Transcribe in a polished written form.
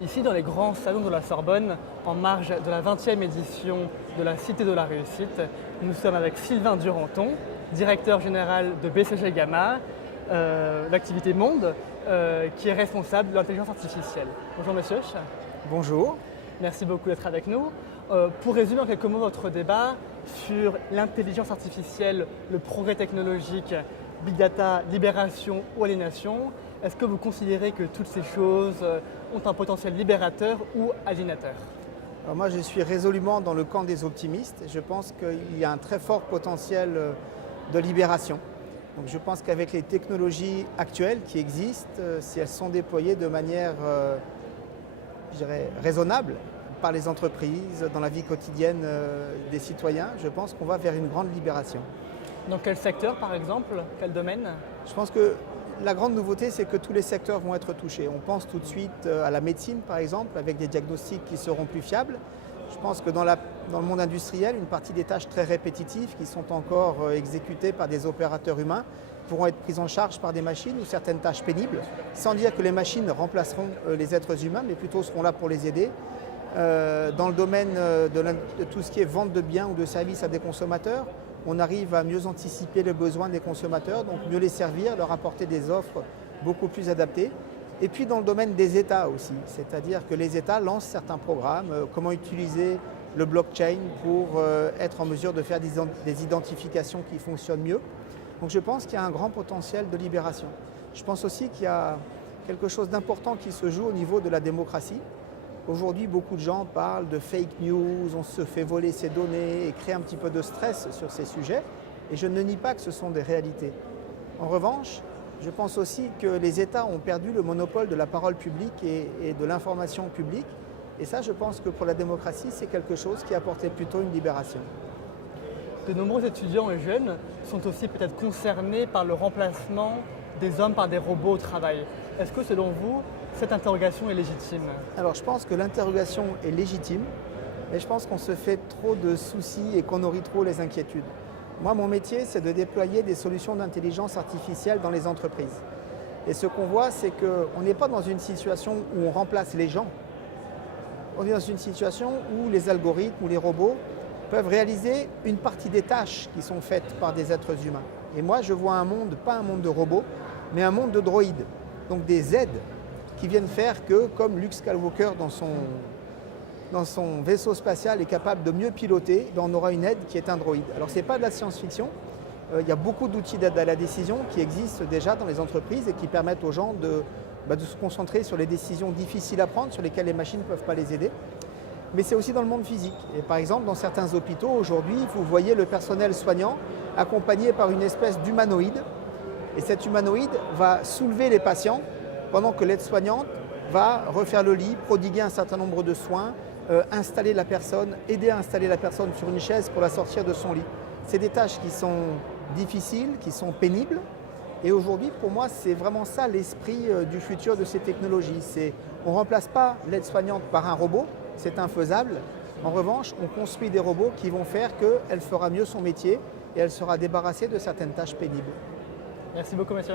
Ici, dans les grands salons de la Sorbonne, en marge de la 20e édition de la Cité de la Réussite, nous sommes avec Sylvain Duranton, directeur général de BCG Gamma, l'activité Monde, qui est responsable de l'intelligence artificielle. Bonjour monsieur. Bonjour. Merci beaucoup d'être avec nous. Pour résumer en quelques mots votre débat sur l'intelligence artificielle, le progrès technologique, big data, libération ou aliénation, est-ce que vous considérez que toutes ces choses ont un potentiel libérateur ou aliénateur? Alors moi, je suis résolument dans le camp des optimistes. Je pense qu'il y a un très fort potentiel de libération. Donc je pense qu'avec les technologies actuelles qui existent, si elles sont déployées de manière, je dirais, raisonnable par les entreprises, dans la vie quotidienne des citoyens, je pense qu'on va vers une grande libération. Dans quel secteur par exemple? Quel domaine? Je pense que la grande nouveauté, c'est que tous les secteurs vont être touchés. On pense tout de suite à la médecine, par exemple, avec des diagnostics qui seront plus fiables. Je pense que dans le monde industriel, une partie des tâches très répétitives qui sont encore exécutées par des opérateurs humains pourront être prises en charge par des machines ou certaines tâches pénibles, sans dire que les machines remplaceront les êtres humains, mais plutôt seront là pour les aider. Dans le domaine de tout ce qui est vente de biens ou de services à des consommateurs, on arrive à mieux anticiper les besoins des consommateurs, donc mieux les servir, leur apporter des offres beaucoup plus adaptées. Et puis dans le domaine des États aussi, c'est-à-dire que les États lancent certains programmes, comment utiliser le blockchain pour être en mesure de faire des identifications qui fonctionnent mieux. Donc je pense qu'il y a un grand potentiel de libération. Je pense aussi qu'il y a quelque chose d'important qui se joue au niveau de la démocratie. Aujourd'hui, beaucoup de gens parlent de fake news, on se fait voler ses données et crée un petit peu de stress sur ces sujets. Et je ne nie pas que ce sont des réalités. En revanche, je pense aussi que les États ont perdu le monopole de la parole publique et de l'information publique. Et ça, je pense que pour la démocratie, c'est quelque chose qui apportait plutôt une libération. De nombreux étudiants et jeunes sont aussi peut-être concernés par le remplacement des hommes par des robots au travail. Est-ce que selon vous, cette interrogation est légitime? Alors je pense que l'interrogation est légitime, mais je pense qu'on se fait trop de soucis et qu'on nourrit trop les inquiétudes. Moi, mon métier, c'est de déployer des solutions d'intelligence artificielle dans les entreprises. Et ce qu'on voit, c'est qu'on n'est pas dans une situation où on remplace les gens. On est dans une situation où les algorithmes ou les robots peuvent réaliser une partie des tâches qui sont faites par des êtres humains. Et moi, je vois un monde, pas un monde de robots, mais un monde de droïdes, donc des aides qui viennent faire que, comme Luke Skywalker dans son vaisseau spatial est capable de mieux piloter, on aura une aide qui est un droïde. Alors ce n'est pas de la science-fiction, il y a beaucoup d'outils d'aide à la décision qui existent déjà dans les entreprises et qui permettent aux gens de se concentrer sur les décisions difficiles à prendre, sur lesquelles les machines ne peuvent pas les aider. Mais c'est aussi dans le monde physique. Et par exemple, dans certains hôpitaux, aujourd'hui, vous voyez le personnel soignant accompagné par une espèce d'humanoïde. Et cet humanoïde va soulever les patients pendant que l'aide-soignante va refaire le lit, prodiguer un certain nombre de soins, installer la personne, aider à installer la personne sur une chaise pour la sortir de son lit. C'est des tâches qui sont difficiles, qui sont pénibles. Et aujourd'hui, pour moi, c'est vraiment ça l'esprit du futur de ces technologies. On ne remplace pas l'aide-soignante par un robot, c'est infaisable. En revanche, on construit des robots qui vont faire qu'elle fera mieux son métier et elle sera débarrassée de certaines tâches pénibles. Merci beaucoup, monsieur.